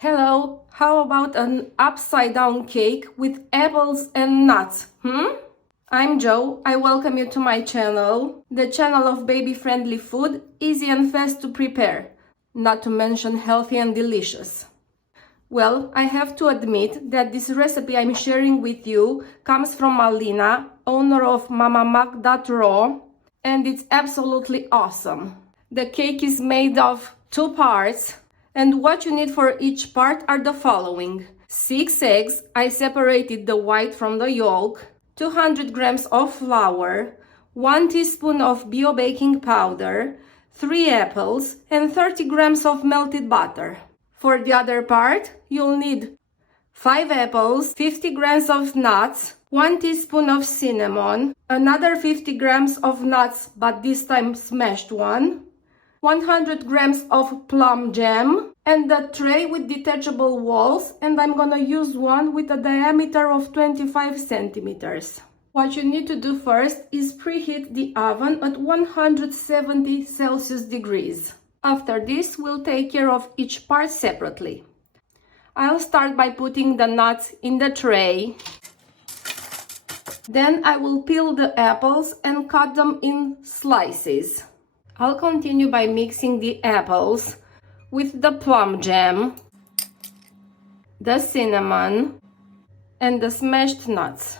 Hello, how about an upside down cake with apples and nuts? I'm Joe. I welcome you to my channel, the channel of baby-friendly food, easy and fast to prepare, not to mention healthy and delicious. Well, I have to admit that this recipe I'm sharing with you comes from Alina, owner of mamamag.ro, and it's absolutely awesome. The cake is made of 2 parts, and what you need for each part are the following: 6 eggs, I separated the white from the yolk, 200 grams of flour, 1 teaspoon of bio baking powder, 3 apples, and 30 grams of melted butter. For the other part, you'll need 5 apples, 50 grams of nuts, 1 teaspoon of cinnamon, another 50 grams of nuts, but this time smashed one, 100 grams of plum jam, and a tray with detachable walls, and I'm gonna use one with a diameter of 25 centimeters. What you need to do first is preheat the oven at 170 Celsius degrees. After this, we'll take care of each part separately. I'll start by putting the nuts in the tray. Then I will peel the apples and cut them in slices. I'll continue by mixing the apples with the plum jam, the cinnamon, and the smashed nuts.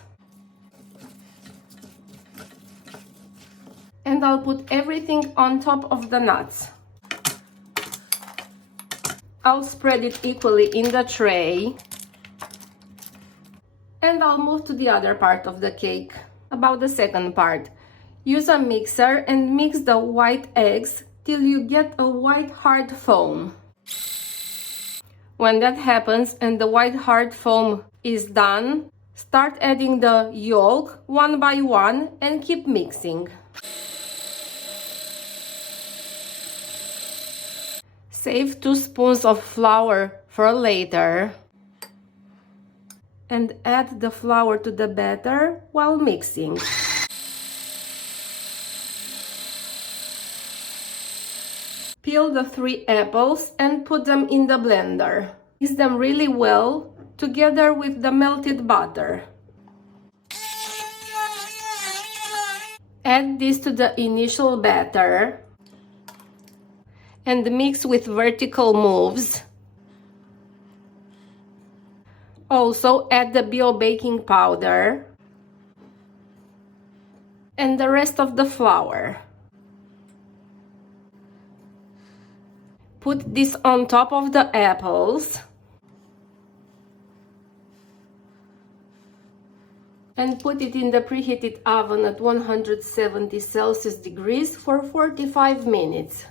And I'll put everything on top of the nuts. I'll spread it equally in the tray. And I'll move to the other part of the cake, about the second part. Use a mixer and mix the white eggs till you get a white hard foam. When that happens and the white hard foam is done, start adding the yolk one by one and keep mixing. Save 2 spoons of flour for later and add the flour to the batter while mixing. Peel the 3 apples and put them in the blender. Mix them really well together with the melted butter. Add this to the initial batter and mix with vertical moves. Also add the bio baking powder and the rest of the flour. Put this on top of the apples and put it in the preheated oven at 170 Celsius degrees for 45 minutes.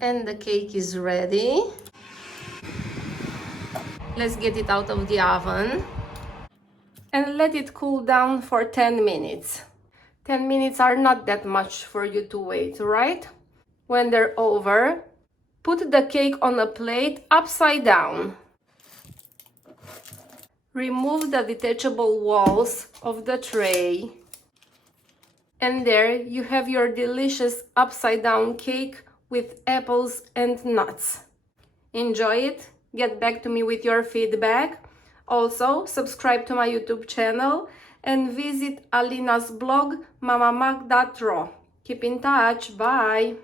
And the cake is ready. Let's get it out of the oven and let it cool down for 10 minutes. 10 minutes are not that much for you to wait, right? When they're over, put the cake on a plate upside down. Remove the detachable walls of the tray. And there you have your delicious upside down cake with apples and nuts. Enjoy it. Get back to me with your feedback. Also, subscribe to my YouTube channel and visit Alina's blog mamamag.ro. Keep in touch. Bye!